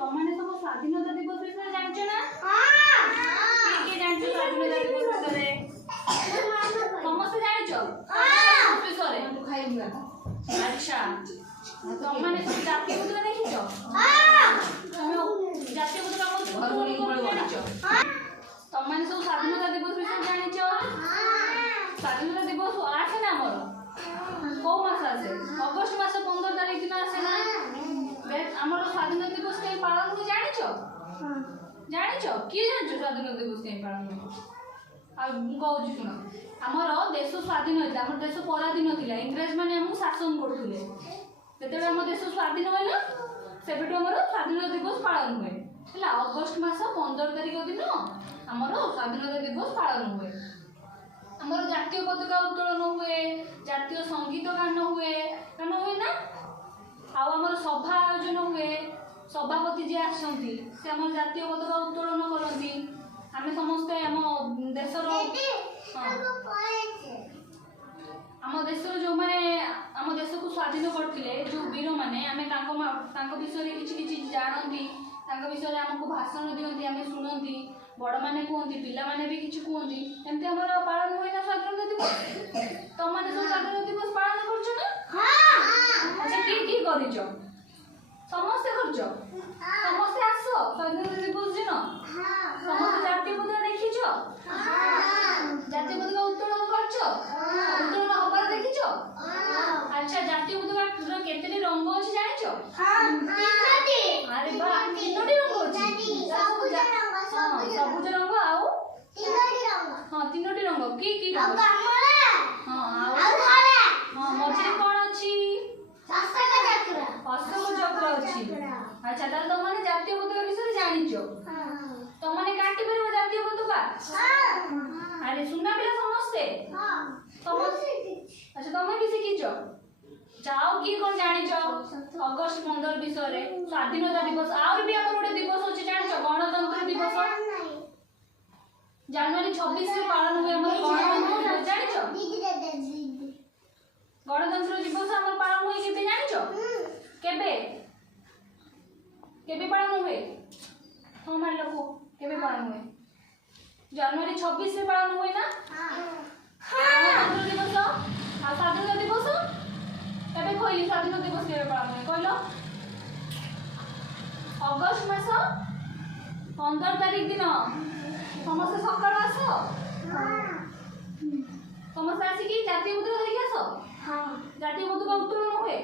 तमने सब स्वाधीनता दिवस विषय जानछ ना? के जानछ स्वाधीनता दिवस विषय? समस्त जानछ? विषय तू खाइबा। अच्छा तमने सब जातीय पताका देखिछ? जातीय पताका घर बोली जानछ? तमने सब स्वाधीनता दिवस विषय जानछ? स्वाधीनता दिवस आसे ना हमर को मास आसे अगस्त मास 15 तारिख दिन आसे ना हमर स्वाधीनता दिवस के पालन को जानिछ जानिछ की जानिछ स्वाधीनता दिवस के पालन आ कहू सुन हमर देश स्वाधीन होइला हमर देश पराधीन थिला इंग्रज माने हम शासन करथुले तेते हम देश स्वाधीन होइला सेबेटो हमर स्वाधीनता दिवस पालन हुए हला अगस्त मास 15 तारिख दिन हमर स्वाधीनता दिवस पालन हुए हमर जातीय पताका उत्तोलन हुए जातीय संगीत गान हुए ना आ हमर सभा आयोजन हुए सभापति जे आसंती से हमर जातीय पताका उत्तोलन करंती आमे समस्त हम देशर हम देशर जो माने हम देश को स्वाधीन करथिले जो वीर माने आमे तांको विषय रे किछि जानंती तांको विषय रे हमको भाषण दियंती आमे सुनंती बड़ माने कहंती पिला माने भी किछि कहंती एमते हमर पालन होय ना स्वाधीनता दिवस तो माने सब स्वाधीनता दिवस पालन करछ ना हां अच्छा की करिछ समस्त करछ समस्त आसो स्वाधीनता दिवस दिन हां समस्त जातीय पताका देखिछ हां जातीय पताका उत्तोलन करछ उत्तोलन होबार देखिछ अच्छा जातीय पताका केतेटी रंग अछि जानिछ हां तीनटी अरे बा तीनटी रंग अछि सबुज रंग आउ तीनटी रंग हां तीनटी रंग की रंग कमला हां आउ धला हां मझे कोन अछि अशोक चक्र अछि अच्छा त माने जातीय पताका विषय जानिछ हां त माने काटी परबो जातीय पताका हां अरे सुनना पिला समस्ते हां समस्ते अच्छा तमे भी सिखिछ जाओ की कोन जानिछ अगस्त 15 विषय रे स्वाधीनता दिवस और भी हमर गोटे दिवस अछि जानिछ गणतंत्र दिवस जनवरी 26 से पालन हुए हमर गणतंत्र दिवस जानिछ गणतंत्र दिवस हमर पालन हुए केबे जानिछ केबे केबे पालन हुए हम मान लो केबे पालन हुए जनवरी 26 से पालन हुए ना हां गणतंत्र दिवस आ स्वाधीनता दिवस केबे कहली स्वाधीनता दिवस केबे पालन हुए कहलो अगस्त मास 15 तारिख दिन समस्त सकाळ आसो समस्त आसी की जातीय पताका देखि आसो हां जातीय पताका उत्तोलन हुए।